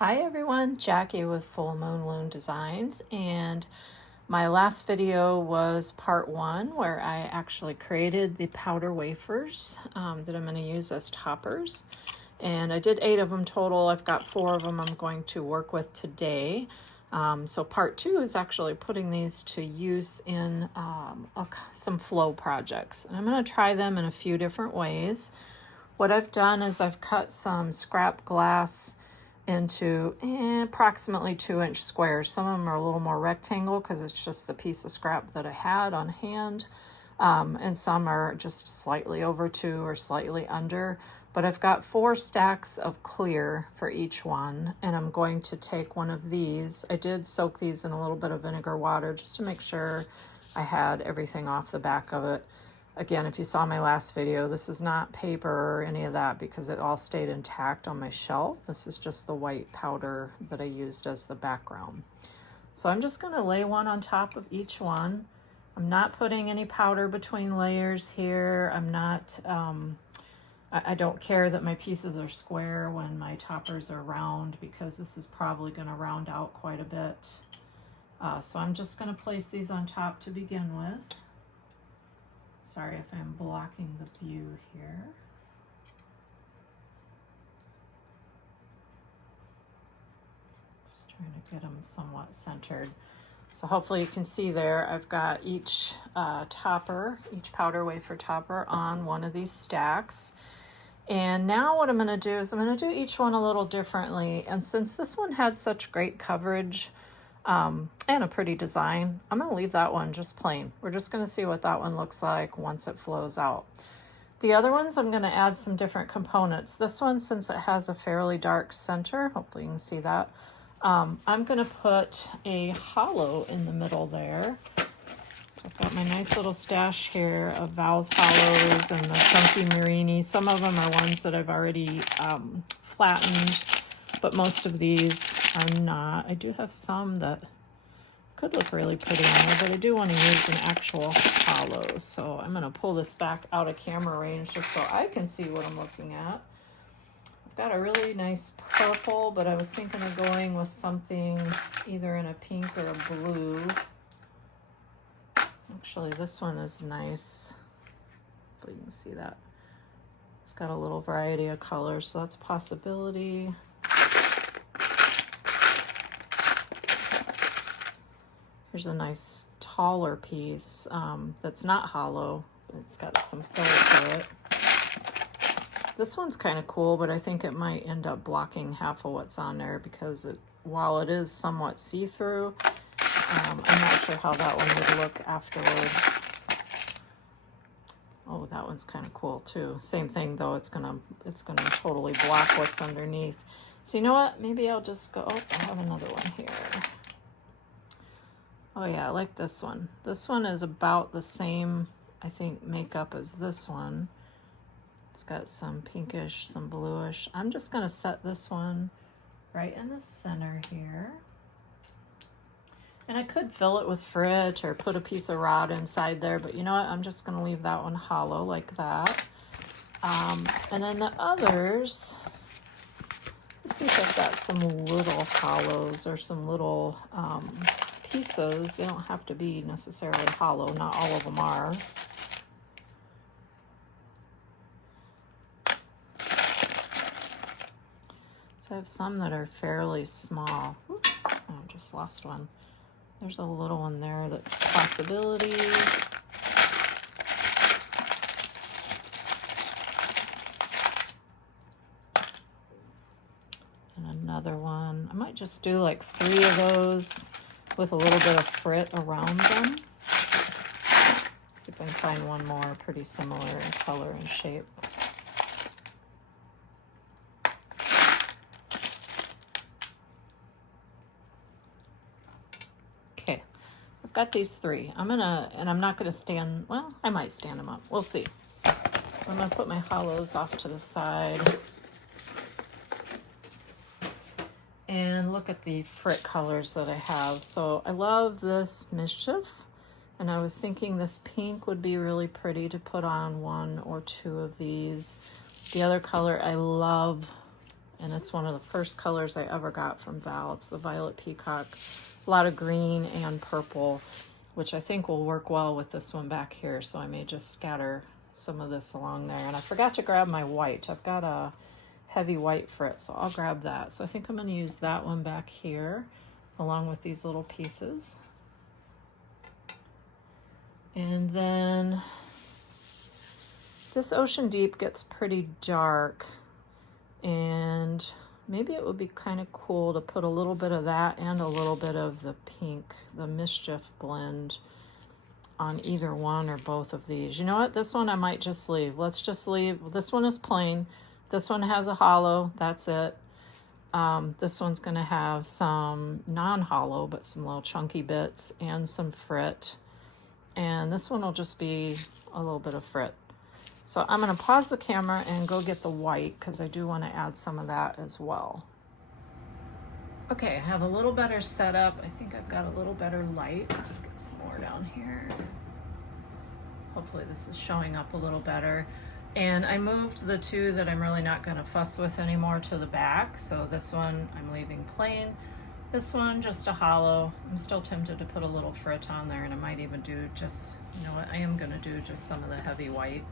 Hi everyone, Jackie with Full Moon Loom Designs, and my last video was part one where I actually created the powder wafers that I'm going to use as toppers, and I did 8 of them total. I've got 4 of them I'm going to work with today. So part 2 is actually putting these to use in some flow projects, and I'm going to try them in a few different ways. What I've done is I've cut some scrap glass into approximately 2-inch squares. Some of them are a little more rectangle because it's just the piece of scrap that I had on hand, and some are just slightly over 2 or slightly under. But I've got 4 stacks of clear for each one, and I'm going to take one of these. I did soak these in a little bit of vinegar water just to make sure I had everything off the back of it. Again, if you saw my last video, this is not paper or any of that because it all stayed intact on my shelf. This is just the white powder that I used as the background. So I'm just going to lay one on top of each one. I'm not putting any powder between layers here. I'm not, I don't care that my pieces are square when my toppers are round because this is probably going to round out quite a bit. So I'm just going to place these on top to begin with. Sorry if I'm blocking the view here. Just trying to get them somewhat centered. So hopefully you can see there, I've got each topper, each powder wafer topper on one of these stacks. And now what I'm going to do is I'm going to do each one a little differently. And since this one had such great coverage, and a pretty design, I'm going to leave that one just plain. We're just going to see what that one looks like once it flows out. The other ones, I'm going to add some different components. This one, since it has a fairly dark center, hopefully you can see that, I'm going to put a hollow in the middle there. I've got my nice little stash here of Val's hollows and the chunky Marini. Some of them are ones that I've already flattened, but most of these are not. I do have some that could look really pretty on there, but I do want to use an actual hollow. So I'm going to pull this back out of camera range just so I can see what I'm looking at. I've got a really nice purple, but I was thinking of going with something either in a pink or a blue. Actually, this one is nice. Hopefully you can see that. It's got a little variety of colors, so that's a possibility. Here's a nice taller piece that's not hollow. It's got some fill to it. This one's kind of cool, but I think it might end up blocking half of what's on there because while it is somewhat see-through, I'm not sure how that one would look afterwards. Oh, that one's kind of cool too. Same thing though, it's gonna totally block what's underneath. So you know what? Maybe I'll just go, oh, I have another one here. Oh yeah, I like this one. This one is about the same, I think, makeup as this one. It's got some pinkish, some bluish. I'm just gonna set this one right in the center here. And I could fill it with frit or put a piece of rod inside there, but you know what? I'm just gonna leave that one hollow like that. And then the others, let's see if I've got some little hollows or some little pieces. They don't have to be necessarily hollow. Not all of them are. So I have some that are fairly small. Oops, I just lost one. There's a little one there that's a possibility. And another one. I might just do like 3 of those with a little bit of frit around them. See if I can find one more pretty similar in color and shape. Okay, I've got these 3. I'm not gonna stand, well, I might stand them up. We'll see. I'm gonna put my hollows off to the side. And look at the frit colors that I have. So I love this Mischief, and I was thinking this pink would be really pretty to put on 1 or 2 of these. The other color I love And it's one of the first colors I ever got from Val. It's the Violet Peacock. A lot of green and purple, which I think will work well with this one back here. So I may just scatter some of this along there. And I forgot to grab my white. I've got a heavy white frit, so I'll grab that. So I think I'm going to use that one back here along with these little pieces. And then this Ocean Deep gets pretty dark, and maybe it would be kind of cool to put a little bit of that and a little bit of the pink, the Mischief blend, on either one or both of these. You know what? This one I might just leave. Let's just leave. This one is plain. This one has a hollow. That's it. This one's going to have some non-hollow, but some little chunky bits and some frit. And this one will just be a little bit of frit. So I'm going to pause the camera and go get the white because I do want to add some of that as well. Okay, I have a little better setup. I think I've got a little better light. Let's get some more down here. Hopefully this is showing up a little better. And I moved the two that I'm really not going to fuss with anymore to the back. So this one I'm leaving plain. This one just a hollow. I'm still tempted to put a little frit on there, and I might even do just, you know what, I am going to do just some of the heavy white.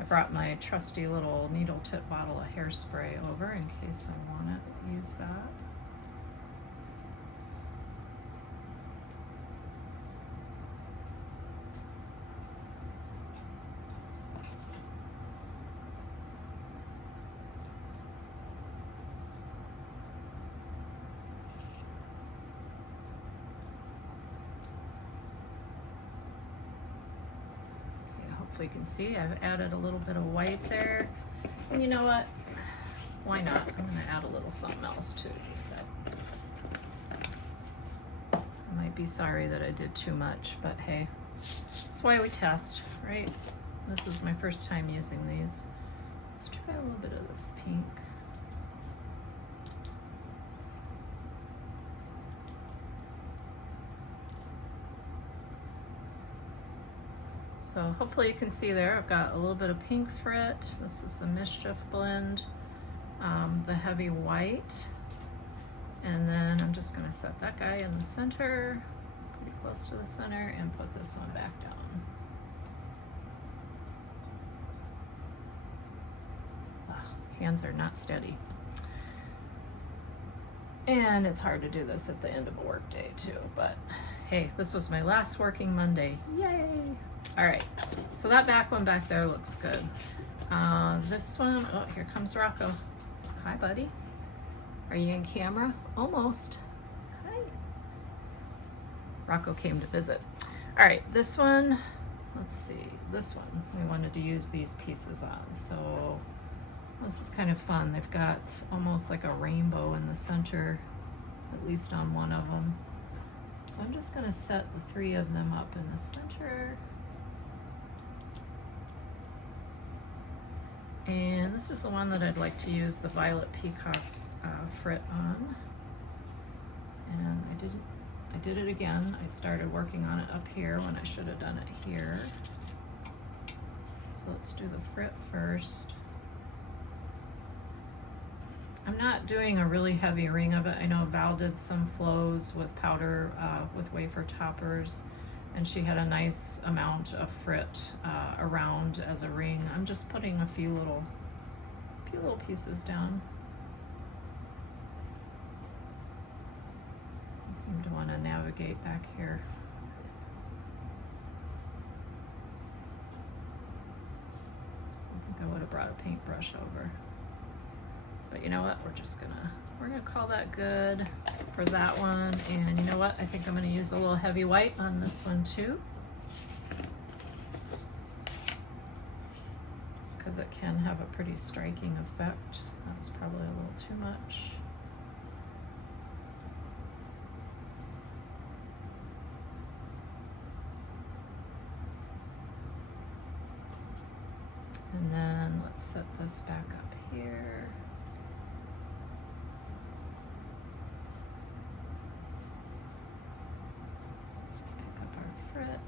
I brought my trusty little needle tip bottle of hairspray over in case I want to use that. Hopefully you can see I've added a little bit of white there. And you know what? Why not? I'm going to add a little something else too. I might be sorry that I did too much, but hey, that's why we test, right? This is my first time using these. Let's try a little bit of this pink. So hopefully you can see there, I've got a little bit of pink frit. This is the Mischief blend, the heavy white. And then I'm just gonna set that guy in the center, pretty close to the center, and put this one back down. Ugh, hands are not steady. And it's hard to do this at the end of a work day too, but hey, this was my last working Monday. Yay! All right, so that back one back there looks good. This one, oh, here comes Rocco. Hi, buddy. Are you in camera? Almost. Hi. Rocco came to visit. All right, this one, let's see. This one, we wanted to use these pieces on. So this is kind of fun. They've got almost like a rainbow in the center, at least on one of them. So I'm just gonna set the three of them up in the center. And this is the one that I'd like to use the Violet Peacock frit on. And I did it again. I started working on it up here when I should have done it here. So let's do the frit first. I'm not doing a really heavy ring of it. I know Val did some flows with powder, with wafer toppers, and she had a nice amount of frit around as a ring. I'm just putting a few little pieces down. I seem to want to navigate back here. I think I would have brought a paintbrush over. But you know what, we're gonna call that good for that one. And you know what, I think I'm gonna use a little heavy white on this one too. Just because it can have a pretty striking effect. That was probably a little too much. And then let's set this back up here. So pick up our frit.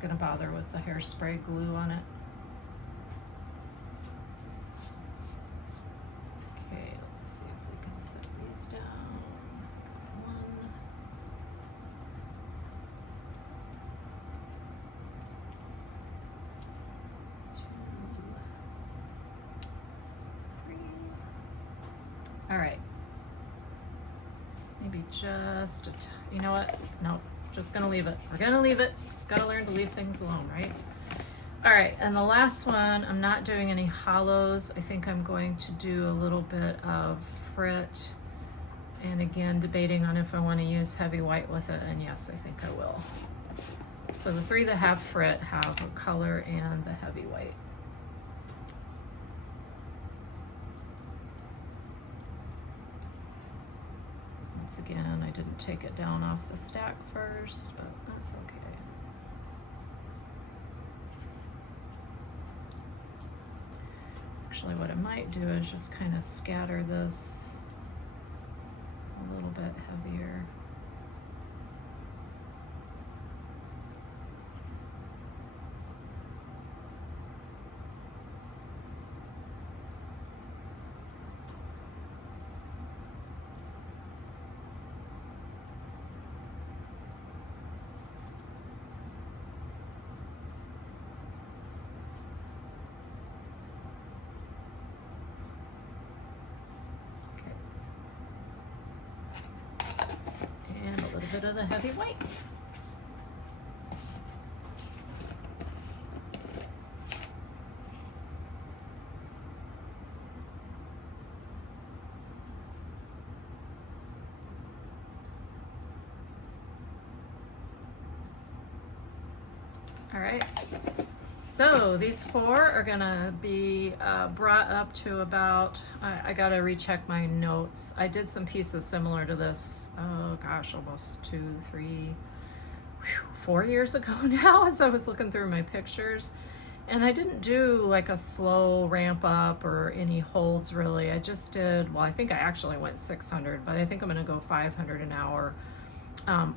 not going to bother with the hairspray glue on it. Okay, let's see if we can set these down. Got 1, 2, 3. All right. Maybe just you know what? No, just gonna leave it. We're gonna leave it. Gotta learn to leave things alone, right? All right, and the last one, I'm not doing any hollows. I think I'm going to do a little bit of frit, and again, debating on if I want to use heavy white with it, and yes, I think I will. So the 3 that have frit have a color and the heavy white. Once again, I didn't take it down off the stack first, but that's okay. Actually, what I might do is just kind of scatter this a little bit heavier. Bit of the heavy white. All right, so these 4 are gonna be brought up to about, I gotta recheck my notes. I did some pieces similar to this, oh gosh, almost 2, 3, 4 years ago now, as I was looking through my pictures. And I didn't do like a slow ramp up or any holds really. I just did, well, I think I actually went 600, but I think I'm gonna go 500 an hour.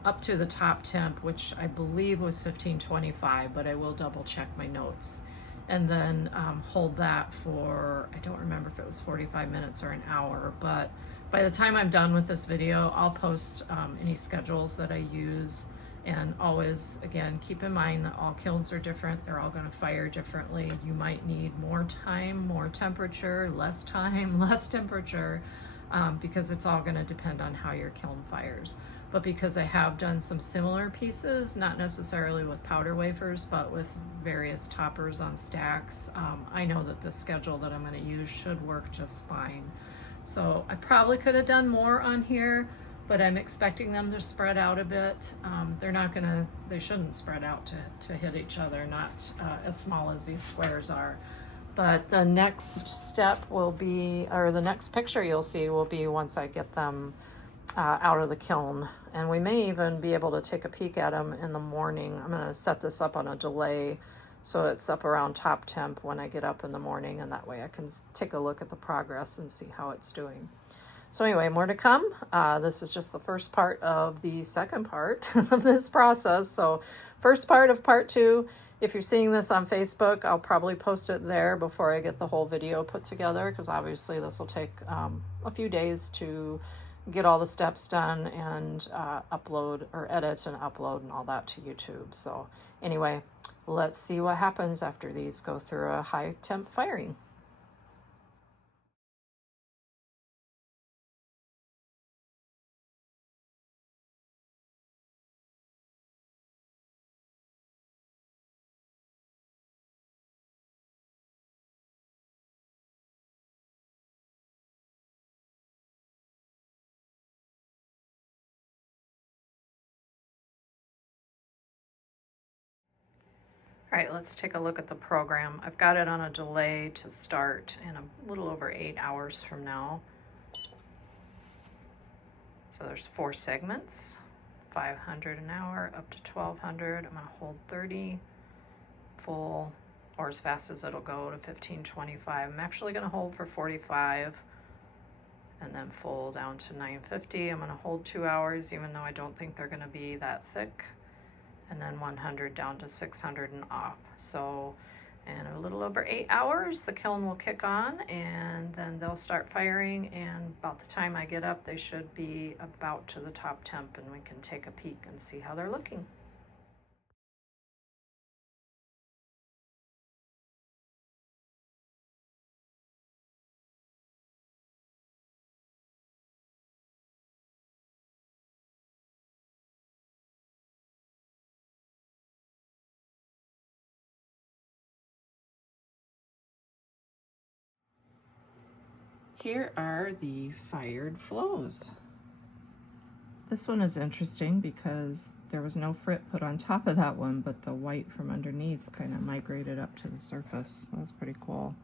Up to the top temp, which I believe was 1525, but I will double check my notes. And then hold that for, I don't remember if it was 45 minutes or an hour, but by the time I'm done with this video, I'll post any schedules that I use. And always, again, keep in mind that all kilns are different. They're all going to fire differently. You might need more time, more temperature, less time, less temperature, because it's all going to depend on how your kiln fires. But because I have done some similar pieces, not necessarily with powder wafers, but with various toppers on stacks, I know that the schedule that I'm going to use should work just fine. So I probably could have done more on here, but I'm expecting them to spread out a bit. They're not gonna, they shouldn't spread out to hit each other, not as small as these squares are. But the next step will be, or the next picture you'll see will be once I get them out of the kiln. And we may even be able to take a peek at them in the morning. I'm gonna set this up on a delay so it's up around top temp when I get up in the morning, and that way I can take a look at the progress and see how it's doing. So anyway, more to come. This is just the first part of the second part of this process. So first part of part 2. If you're seeing this on Facebook, I'll probably post it there before I get the whole video put together, because obviously this will take a few days to get all the steps done and upload or edit and upload and all that to YouTube. So anyway, let's see what happens after these go through a high temp firing. All right, let's take a look at the program. I've got it on a delay to start in a little over 8 hours from now. So there's 4 segments, 500 an hour up to 1200. I'm gonna hold 30 full, or as fast as it'll go, to 1525. I'm actually gonna hold for 45 and then full down to 950. I'm gonna hold 2 hours, even though I don't think they're gonna be that thick. and then 100 down to 600 and off. So in a little over 8 hours, the kiln will kick on, and then they'll start firing, and about the time I get up, they should be about to the top temp, and we can take a peek and see how they're looking. Here are the fired flows. This one is interesting because there was no frit put on top of that one, but the white from underneath kind of migrated up to the surface. That's pretty cool.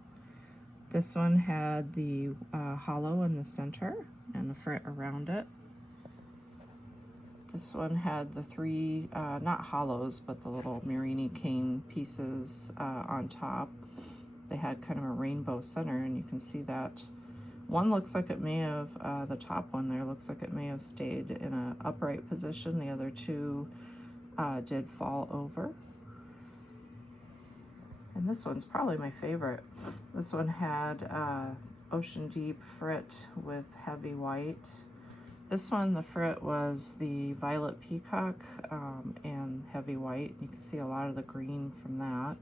This one had the hollow in the center and the frit around it. This one had the three, not hollows, but the little Marini cane pieces on top. They had kind of a rainbow center, and you can see that. One looks like it may have, the top one there looks like it may have stayed in an upright position. The other two did fall over. And this one's probably my favorite. This one had ocean deep frit with heavy white. This one, the frit was the violet peacock and heavy white. You can see a lot of the green from that.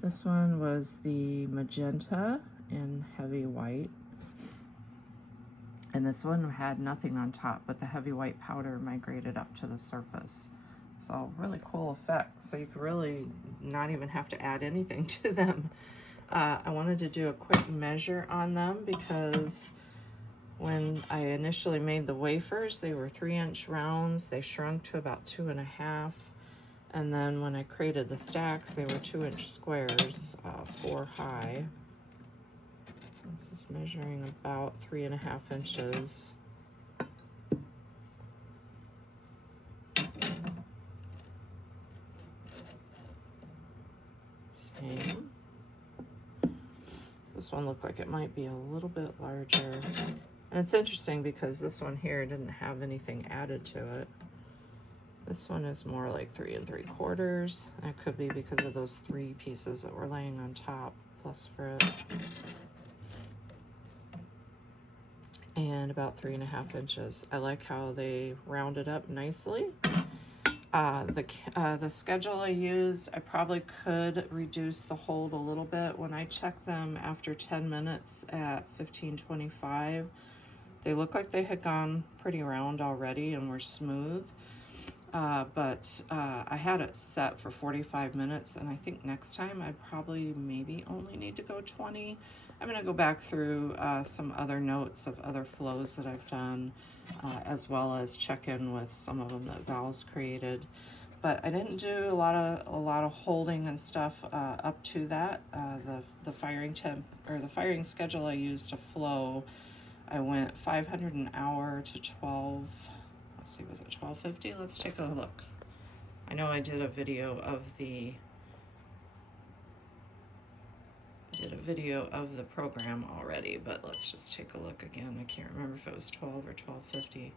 This one was the magenta in heavy white. And this one had nothing on top, but the heavy white powder migrated up to the surface. So really cool effect. So you could really not even have to add anything to them. I wanted to do a quick measure on them because when I initially made the wafers, they were 3-inch rounds. They shrunk to about 2.5. And then when I created the stacks, they were 2-inch squares, 4 high. This is measuring about 3.5 inches. Same. This one looked like it might be a little bit larger. And it's interesting because this one here didn't have anything added to it. This one is more like 3 3/4. That could be because of those 3 pieces that were laying on top, plus frit. And about 3.5 inches. I like how they rounded up nicely. The schedule I used, I probably could reduce the hold a little bit. When I checked them after 10 minutes at 1525, they looked like they had gone pretty round already and were smooth. But I had it set for 45 minutes, and I think next time I probably maybe only need to go 20. I'm going to go back through some other notes of other flows that I've done, as well as check in with some of them that Val's created. But I didn't do a lot of holding and stuff up to that. The firing temp, or the firing schedule I used to flow, I went 500 an hour to 12. Let's see, was it 1250? Let's take a look. I know I did a video of the program already, but let's just take a look again. I can't remember if it was 12 or 1250.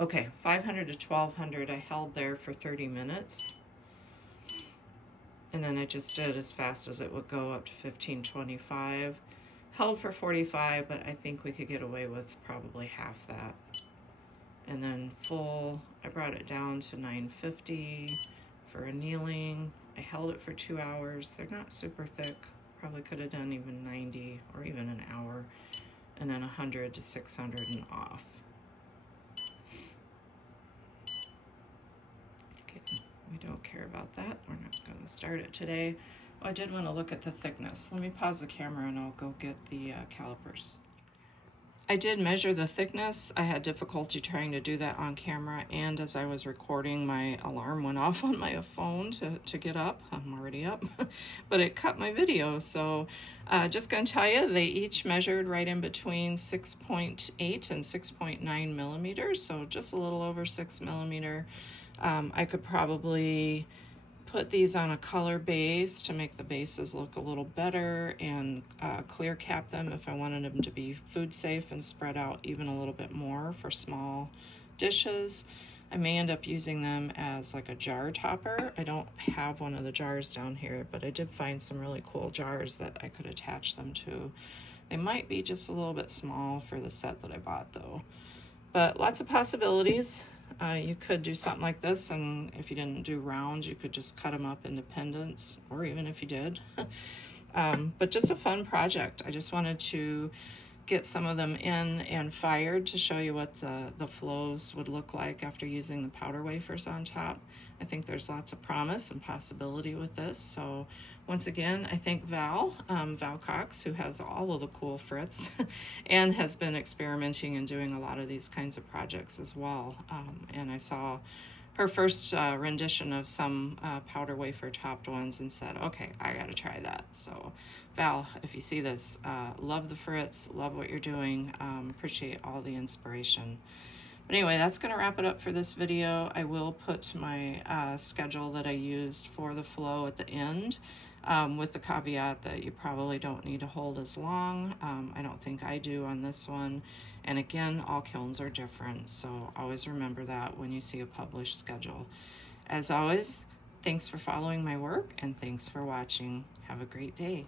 Okay, 500 to 1200 I held there for 30 minutes. And then I just did as fast as it would go up to 1525. Held for 45, but I think we could get away with probably half that. And then full, I brought it down to 950 for annealing. I held it for 2 hours. They're not super thick. Probably could have done even 90 or even an hour. And then 100 to 600 and off. Okay, we don't care about that. We're not going to start it today. Oh, I did want to look at the thickness. Let me pause the camera and I'll go get the calipers. I did measure the thickness. I had difficulty trying to do that on camera, and as I was recording, my alarm went off on my phone to get up. I'm already up, but it cut my video. So just gonna tell you, they each measured right in between 6.8 and 6.9 millimeters, so just a little over 6 millimeter. I could probably put these on a color base to make the bases look a little better, and clear cap them if I wanted them to be food safe and spread out even a little bit more for small dishes. I may end up using them as like a jar topper. I don't have one of the jars down here, but I did find some really cool jars that I could attach them to. They might be just a little bit small for the set that I bought though. But lots of possibilities. You could do something like this, and if you didn't do rounds, you could just cut them up into pendants, or even if you did. But just a fun project. I just wanted to get some of them in and fired to show you what the flows would look like after using the powder wafers on top. I think there's lots of promise and possibility with this. So once again, I thank Val Cox, who has all of the cool frits and has been experimenting and doing a lot of these kinds of projects as well. And I saw her first rendition of some powder wafer topped ones and said, okay, I gotta try that. So Val, if you see this, love the frits, love what you're doing, appreciate all the inspiration. But anyway, that's gonna wrap it up for this video. I will put my schedule that I used for the flow at the end, with the caveat that you probably don't need to hold as long. I don't think I do on this one. And again, all kilns are different, so always remember that when you see a published schedule. As always, thanks for following my work, and thanks for watching. Have a great day.